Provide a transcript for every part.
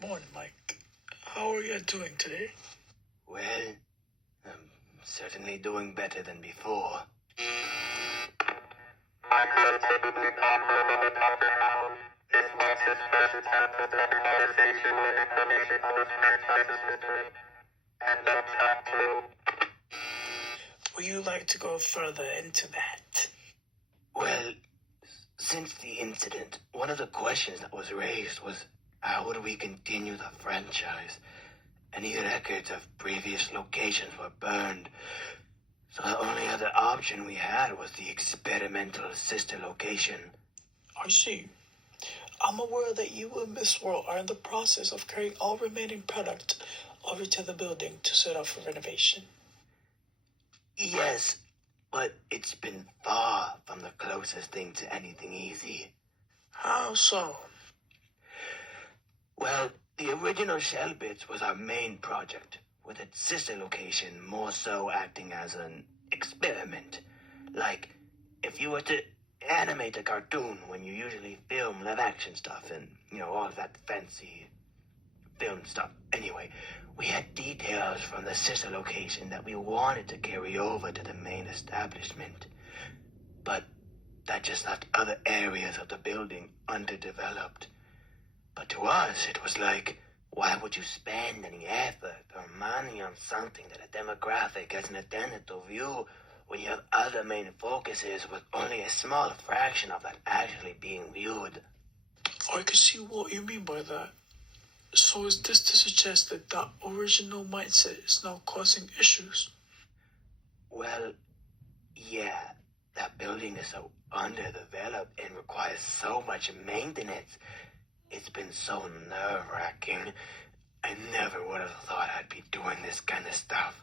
Morning, Mike. How are you doing today? Well, I'm certainly doing better than before. Would you like to go further into that? Well, since the incident, one of the questions that was raised was how would we continue the franchise? Any records of previous locations were burned, so the only other option we had was the experimental sister location. I see. I'm aware that you and Miss World are in the process of carrying all remaining product over to the building to set up for renovation. Yes, but it's been far from the closest thing to anything easy. How so? Well, the original Shell Bits was our main project, with its sister location more so acting as an experiment. Like, if you were to animate a cartoon when you usually film live-action stuff and, all that fancy film stuff. Anyway, we had details from the sister location that we wanted to carry over to the main establishment. But that just left other areas of the building underdeveloped. But to us, it was like, why would you spend any effort or money on something that a demographic hasn't intended to view when you have other main focuses with only a small fraction of that actually being viewed? I can see what you mean by that. So is this to suggest that that original mindset is now causing issues? Well, yeah, that building is so underdeveloped and requires so much maintenance. It's been so nerve-wracking. I never would have thought I'd be doing this kind of stuff.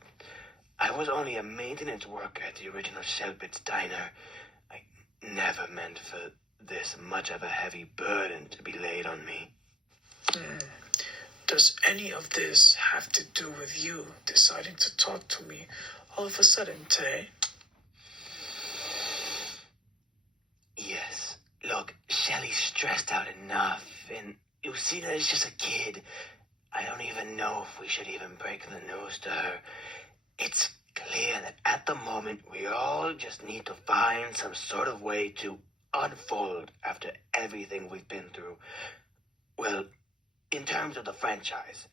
I was only a maintenance worker at the original Shellbits diner. I never meant for this much of a heavy burden to be laid on me. Does any of this have to do with you deciding to talk to me all of a sudden today? Yes. Look, Shelly's stressed out enough, and Lucina is just a kid. I don't even know if we should even break the news to her. It's clear that at the moment we all just need to find some sort of way to unfold after everything we've been through. Well, in terms of the franchise.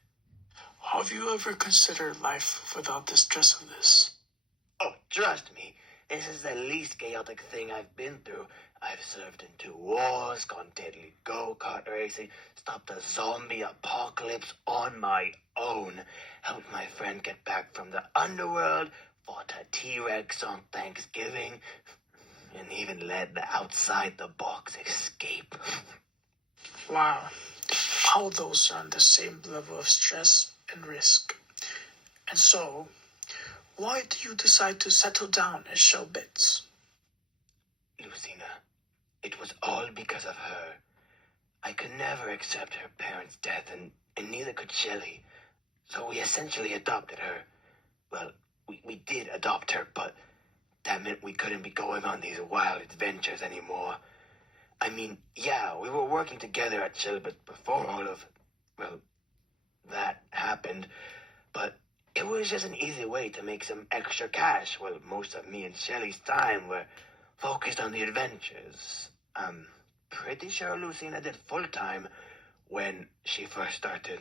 Have you ever considered life without the stress of this? Oh, trust me, this is the least chaotic thing I've been through. I've served in 2 wars, gone deadly go-kart racing, stopped a zombie apocalypse on my own, helped my friend get back from the underworld, fought a T-Rex on Thanksgiving, and even led the outside-the-box escape. Wow. All those are on the same level of stress and risk. And so, why do you decide to settle down and show bits? Lucina, it was all because of her. I could never accept her parents' death, and neither could Shelley. So we essentially adopted her. Well, we did adopt her, but that meant we couldn't be going on these wild adventures anymore. I mean, yeah, we were working together at Shellbit before all of, that happened, but it was just an easy way to make some extra cash while most of me and Shelley's time were focused on the adventures. I'm pretty sure Lucina did full-time when she first started.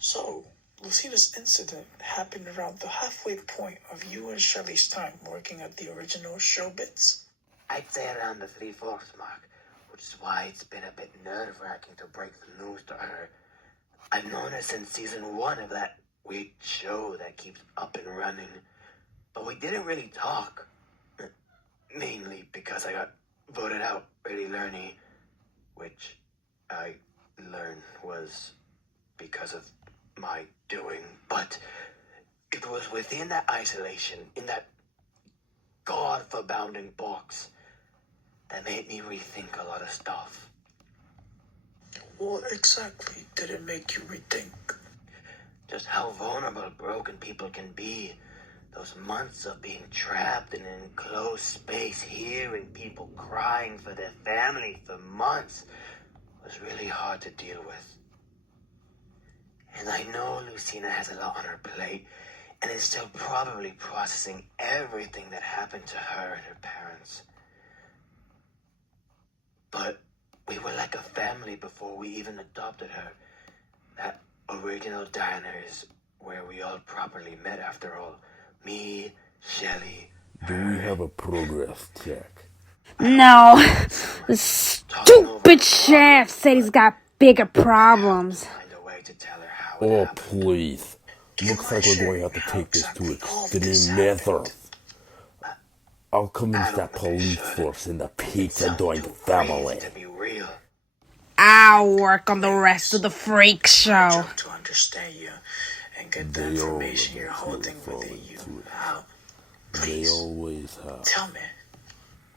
So, Lucina's incident happened around the halfway point of you and Shelley's time working at the original show bits. I'd say around the 3/4 mark, which is why it's been a bit nerve-wracking to break the news to her. I've known her since season 1 of that weird show that keeps up and running, but we didn't really talk. Mainly because I got voted out really early, which I learned was because of my doing, but it was within that isolation, in that God-forbounding box, that made me rethink a lot of stuff. What exactly did it make you rethink? Just how vulnerable broken people can be. Those months of being trapped in an enclosed space, hearing people crying for their family for months, was really hard to deal with. And I know Lucina has a lot on her plate and is still probably processing everything that happened to her and her parents. But we were like a family before we even adopted her. That original diner is where we all properly met after all. Me, Shelley. Do we have a progress check? No. The stupid chef said he's got bigger problems. Find a way to tell her how it Oh, happened. please. Looks like we're going to have to take this to extreme methods. I'll convince that police force and the pizza joint family. To be real. I'll work on the rest of the freak show. Trying to understand you and get the They all information you're holding eventually within fall you into it. out. They Please, always have. tell me.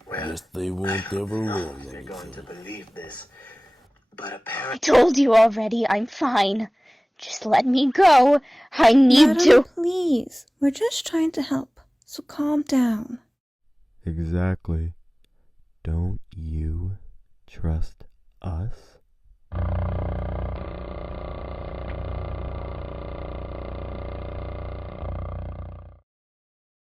Well, Guess they won't ever no, learn they're going to anything. believe this. But I apparently, told you already, I'm fine. Just let me go. I need Madam, to. please. We're just trying to help, so calm down. Exactly. Don't you trust us?